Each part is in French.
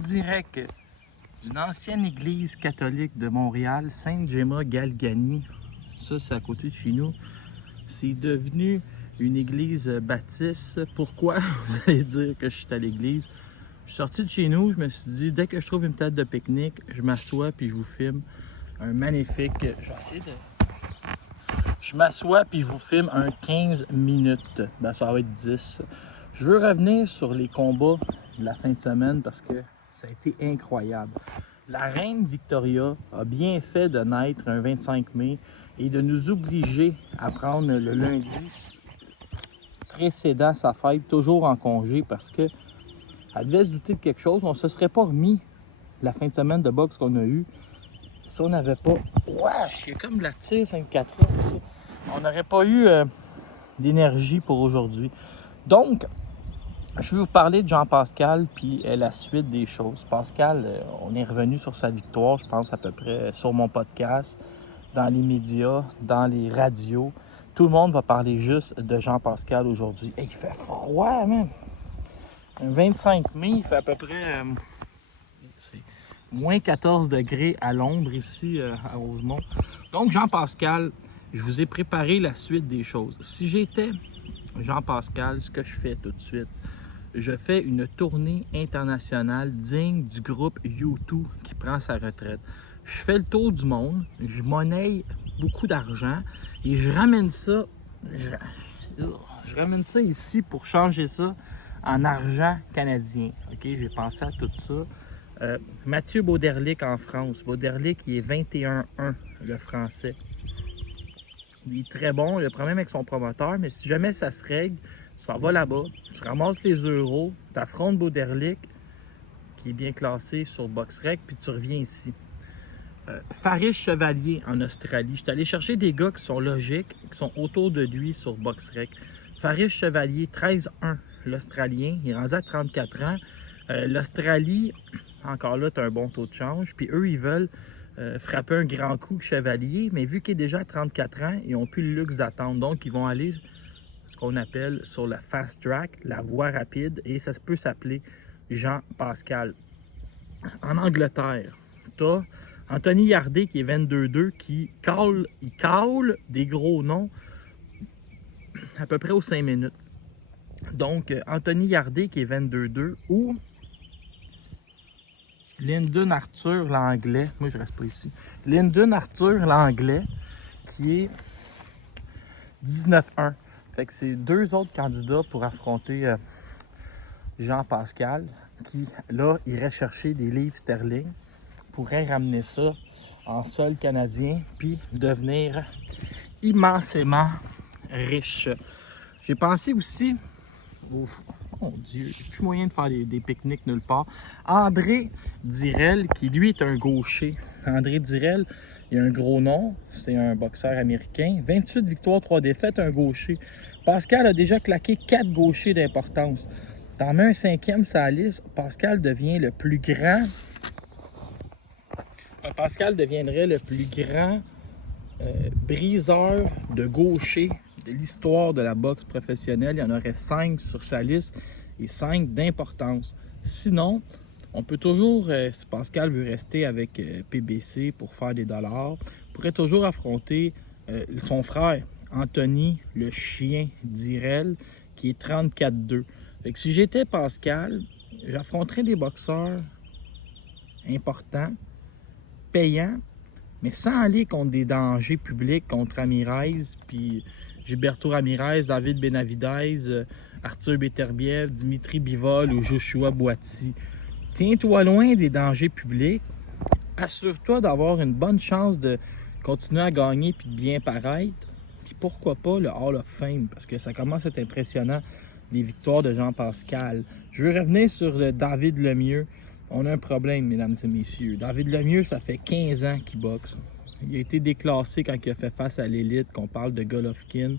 direct d'une ancienne église catholique de Montréal, Sainte-Gemma-Galgani. Ça, c'est à côté de chez nous. C'est devenu une église baptiste. Pourquoi? Vous allez dire que je suis à l'église. Je suis sorti de chez nous, je me suis dit, dès que je trouve une table de pique-nique, je m'assois puis je vous filme un magnifique... Je vais essayer de... Je m'assois puis je vous filme un 15 minutes. Ben, ça va être 10. Je veux revenir sur les combats de la fin de semaine parce que ça a été incroyable. La reine Victoria a bien fait de naître un 25 mai et de nous obliger à prendre le lundi précédant sa fête, toujours en congé, parce que elle devait se douter de quelque chose. On ne se serait pas remis la fin de semaine de boxe qu'on a eue si on n'avait pas... Wesh, il y a comme la tire Sainte-Catherine ici. On n'aurait pas eu d'énergie pour aujourd'hui. Donc, je vais vous parler de Jean-Pascal puis la suite des choses. Pascal, on est revenu sur sa victoire, je pense à peu près sur mon podcast, dans les médias, dans les radios. Tout le monde va parler juste de Jean-Pascal aujourd'hui. Hey, il fait froid, man! Un 25 mai, il fait à peu près c'est moins 14 degrés à l'ombre ici à Rosemont. Donc, Jean-Pascal, je vous ai préparé la suite des choses. Si j'étais Jean-Pascal, ce que je fais tout de suite, je fais une tournée internationale digne du groupe U2 qui prend sa retraite. Je fais le tour du monde, je monnaie beaucoup d'argent et je ramène ça, je ramène ça ici pour changer ça en argent canadien. Ok, j'ai pensé à tout ça. Mathieu Bauderlic en France. Bauderlic, il est 21-1, le français. Il est très bon, il a un problème avec son promoteur, mais si jamais ça se règle, tu s'en vas là-bas, tu ramasses les euros, tu affrontes Bauderlic, qui est bien classé sur BoxRec, puis tu reviens ici. Faris Chevalier en Australie. Je suis allé chercher des gars qui sont logiques, qui sont autour de lui sur BoxRec. Faris Chevalier, 13-1, l'Australien, il est rendu à 34 ans. L'Australie, encore là, tu as un bon taux de change, puis eux, ils veulent frapper un grand coup de Chevalier, mais vu qu'il est déjà à 34 ans, ils n'ont plus le luxe d'attendre, donc ils vont aller ce qu'on appelle sur la fast track, la voie rapide, et ça peut s'appeler Jean-Pascal. En Angleterre, tu as Anthony Yardet qui est 22-2, qui cale des gros noms à peu près aux 5 minutes. Donc, Anthony Yardet qui est 22-2 ou Lyndon Arthur l'anglais, moi je reste pas ici, Lyndon Arthur l'anglais qui est 19-1. Fait que c'est deux autres candidats pour affronter Jean-Pascal qui, là, irait chercher des livres sterling, pourrait ramener ça en sol canadien puis devenir immensément riche. J'ai pensé aussi au... Mon Dieu, j'ai plus moyen de faire des pique-niques nulle part. André Direl, qui lui est un gaucher. André Direl, il a un gros nom, c'est un boxeur américain. 28 victoires, 3 défaites, un gaucher. Pascal a déjà claqué 4 gauchers d'importance. T'en mets un 5e sur la liste, Pascal devient le plus grand. Pascal deviendrait le plus grand briseur de gauchers de l'histoire de la boxe professionnelle. Il y en aurait 5 sur sa liste et 5 d'importance. Sinon, on peut toujours, si Pascal veut rester avec PBC pour faire des dollars, pourrait toujours affronter son frère, Anthony, le chien Direl, qui est 34-2. Fait que si j'étais Pascal, j'affronterais des boxeurs importants, payants, mais sans aller contre des dangers publics, contre Ramirez, puis Gilberto Ramirez, David Benavidez, Arthur Beterbiev, Dimitri Bivol ou Joshua Boiti. Tiens-toi loin des dangers publics. Assure-toi d'avoir une bonne chance de continuer à gagner puis de bien paraître. Puis pourquoi pas le Hall of Fame, parce que ça commence à être impressionnant, les victoires de Jean-Pascal. Je veux revenir sur David Lemieux. On a un problème, mesdames et messieurs. David Lemieux, ça fait 15 ans qu'il boxe. Il a été déclassé quand il a fait face à l'élite, qu'on parle de Golovkin,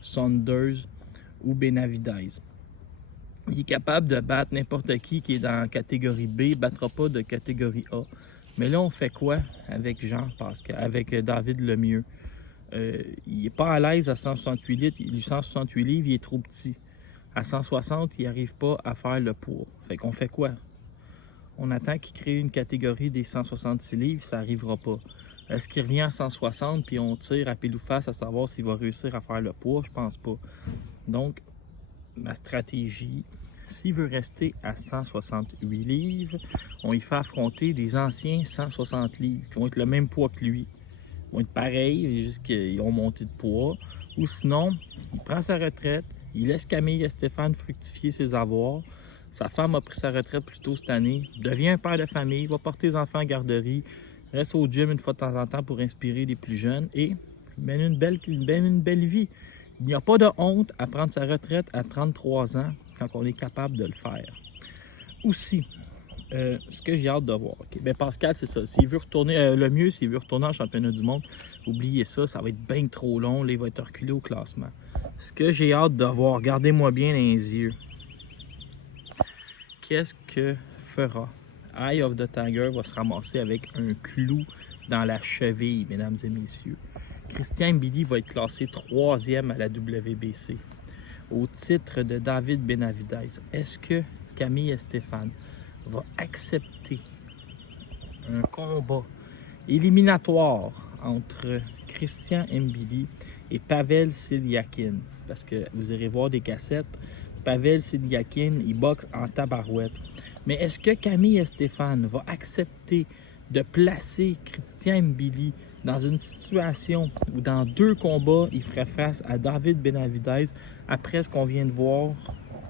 Saunders ou Benavidez. Il est capable de battre n'importe qui est dans la catégorie B, il ne battra pas de catégorie A. Mais là, on fait quoi avec Jean-Pascal, avec David Lemieux? Il n'est pas à l'aise à 168 litres, 168 livres, il est trop petit. À 160, il n'arrive pas à faire le poids. Fait qu'on fait quoi? On attend qu'il crée une catégorie des 166 livres, ça n'arrivera pas. Est-ce qu'il revient à 160 puis on tire à pile ou face à savoir s'il va réussir à faire le poids? Je pense pas. Donc, ma stratégie, s'il veut rester à 168 livres, on y fait affronter des anciens 160 livres qui vont être le même poids que lui. Ils vont être pareils, juste qu'ils ont monté de poids. Ou sinon, il prend sa retraite, il laisse Camille et Stéphane fructifier ses avoirs. Sa femme a pris sa retraite plus tôt cette année, devient un père de famille, va porter les enfants en garderie, reste au gym une fois de temps en temps pour inspirer les plus jeunes et mène une belle vie. Il n'y a pas de honte à prendre sa retraite à 33 ans quand on est capable de le faire. Aussi, ce que j'ai hâte de voir. Okay. Ben Pascal, c'est ça. S'il veut retourner, le mieux, s'il veut retourner en championnat du monde, oubliez ça, ça va être bien trop long. Là, il va être reculé au classement. Ce que j'ai hâte de voir, regardez-moi bien dans les yeux. Qu'est-ce que fera Eye of the Tiger va se ramasser avec un clou dans la cheville, mesdames et messieurs. Christian Mbili va être classé 3e à la WBC au titre de David Benavidez. Est-ce que Camille et Stéphane va accepter un combat éliminatoire entre Christian Mbili et Pavel Siliakin? Parce que vous irez voir des cassettes, Pavel Siliakin, il boxe en tabarouette. Mais est-ce que Camille et Stéphane vont accepter de placer Christian Mbili dans une situation où dans 2 combats, il ferait face à David Benavidez après ce qu'on vient de voir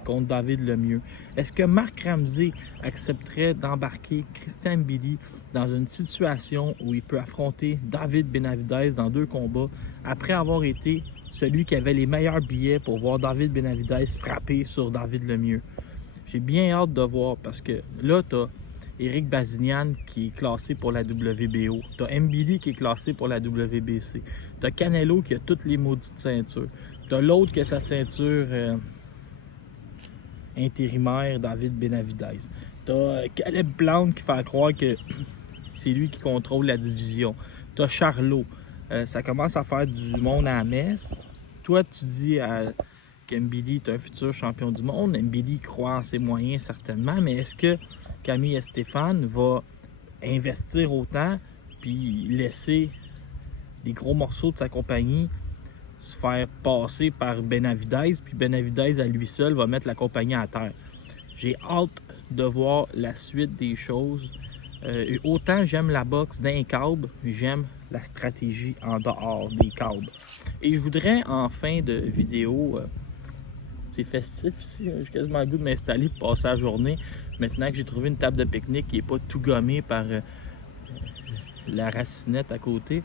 contre David Lemieux? Est-ce que Marc Ramsey accepterait d'embarquer Christian Mbili dans une situation où il peut affronter David Benavidez dans 2 combats après avoir été celui qui avait les meilleurs billets pour voir David Benavidez frapper sur David Lemieux? J'ai bien hâte de voir parce que là, tu as Eric Bazinian qui est classé pour la WBO. Tu as Mbili qui est classé pour la WBC. Tu as Canelo qui a toutes les maudites ceintures. Tu as l'autre qui a sa ceinture intérimaire, David Benavidez. Tu as Caleb Plant qui fait croire que c'est lui qui contrôle la division. Tu as Charlot. Ça commence à faire du monde à la messe. Toi, tu dis qu'Mbili est un futur champion du monde. Mbili croit en ses moyens certainement, mais est-ce que Camille et Stéphane vont investir autant puis laisser des gros morceaux de sa compagnie se faire passer par Benavidez, puis Benavidez à lui seul va mettre la compagnie à terre? J'ai hâte de voir la suite des choses. Autant j'aime la boxe d'un câble, j'aime la stratégie en dehors des câbles. Et je voudrais en fin de vidéo, c'est festif ici, j'ai quasiment le goût de m'installer pour passer la journée, maintenant que j'ai trouvé une table de pique-nique qui n'est pas tout gommée par la racinette à côté.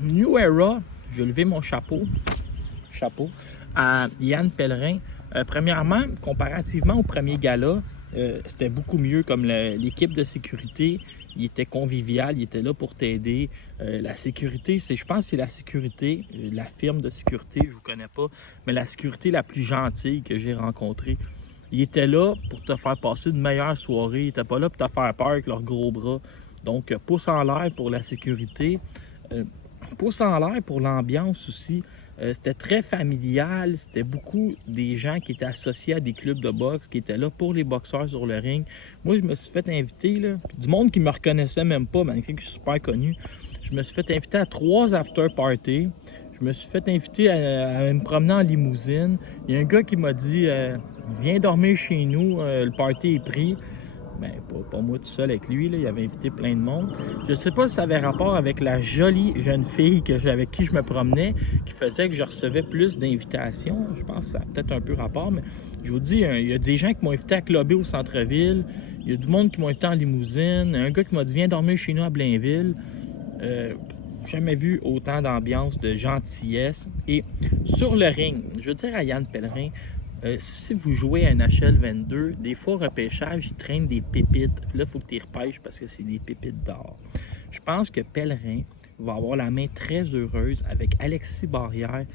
New Era, je vais lever mon chapeau à Yann Pellerin. Premièrement, comparativement au premier gala, c'était beaucoup mieux comme l'équipe de sécurité. Il était convivial, il était là pour t'aider. La sécurité, je pense que c'est la sécurité, la firme de sécurité, je ne vous connais pas, mais la sécurité la plus gentille que j'ai rencontrée. Il était là pour te faire passer une meilleure soirée. Il n'était pas là pour te faire peur avec leurs gros bras. Donc, pouce en l'air pour la sécurité. Pouce en l'air pour l'ambiance aussi. C'était très familial, c'était beaucoup des gens qui étaient associés à des clubs de boxe, qui étaient là pour les boxeurs sur le ring. Moi, je me suis fait inviter, là, du monde qui me reconnaissait même pas, malgré que je suis super connu. Je me suis fait inviter à 3 after-parties. Je me suis fait inviter à me promener en limousine. Il y a un gars qui m'a dit « Viens dormir chez nous, le party est pris ». Ben, pas moi tout seul avec lui, là. Il avait invité plein de monde. Je ne sais pas si ça avait rapport avec la jolie jeune fille avec qui je me promenais, qui faisait que je recevais plus d'invitations. Je pense que ça a peut-être un peu rapport, mais je vous dis, il y a des gens qui m'ont invité à clubber au centre-ville. Il y a du monde qui m'ont invité en limousine. Un gars qui m'a dit « Viens dormir chez nous à Blainville ». Jamais vu autant d'ambiance, de gentillesse. Et sur le ring, je veux dire à Yann Pellerin, si vous jouez à NHL 22, des fois au repêchage, ils traînent des pépites. Là, il faut que tu les repêches parce que c'est des pépites d'or. Je pense que Pellerin va avoir la main très heureuse avec Alexis Barrière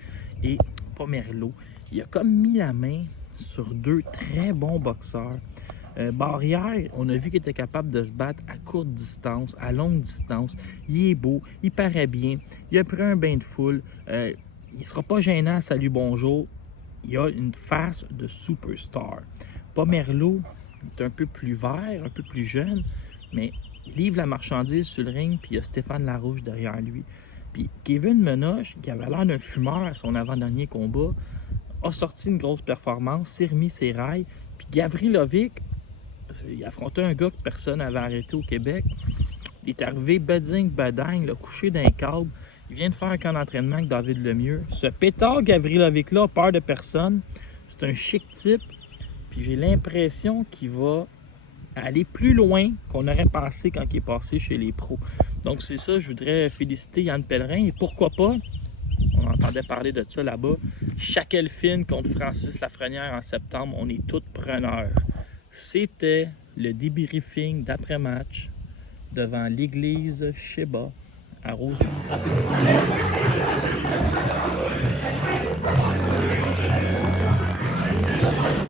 et Pomerleau. Il a comme mis la main sur 2 très bons boxeurs. Barrière, on a vu qu'il était capable de se battre à courte distance, à longue distance. Il est beau, il paraît bien, il a pris un bain de foule. Il ne sera pas gênant à salut bonjour. Il a une face de superstar. Pomerleau, est un peu plus vert, un peu plus jeune, mais il livre la marchandise sur le ring, puis il y a Stéphane Larouche derrière lui. Puis Kevin Menoche, qui avait l'air d'un fumeur à son avant-dernier combat, a sorti une grosse performance, s'est remis ses rails. Puis Gavrilovic, il affrontait un gars que personne n'avait arrêté au Québec. Il est arrivé beding, bedang, couché d'un câble. Il vient de faire un camp d'entraînement avec David Lemieux. Ce pétard Gavrilovic-là a peur de personne. C'est un chic type. Puis j'ai l'impression qu'il va aller plus loin qu'on aurait pensé quand il est passé chez les pros. Donc c'est ça, je voudrais féliciter Yann Pellerin. Et pourquoi pas, on entendait parler de ça là-bas, Chakelfin contre Francis Lafrenière en septembre, on est tous preneurs. C'était le débriefing d'après-match devant l'église Sheba à Rosemont.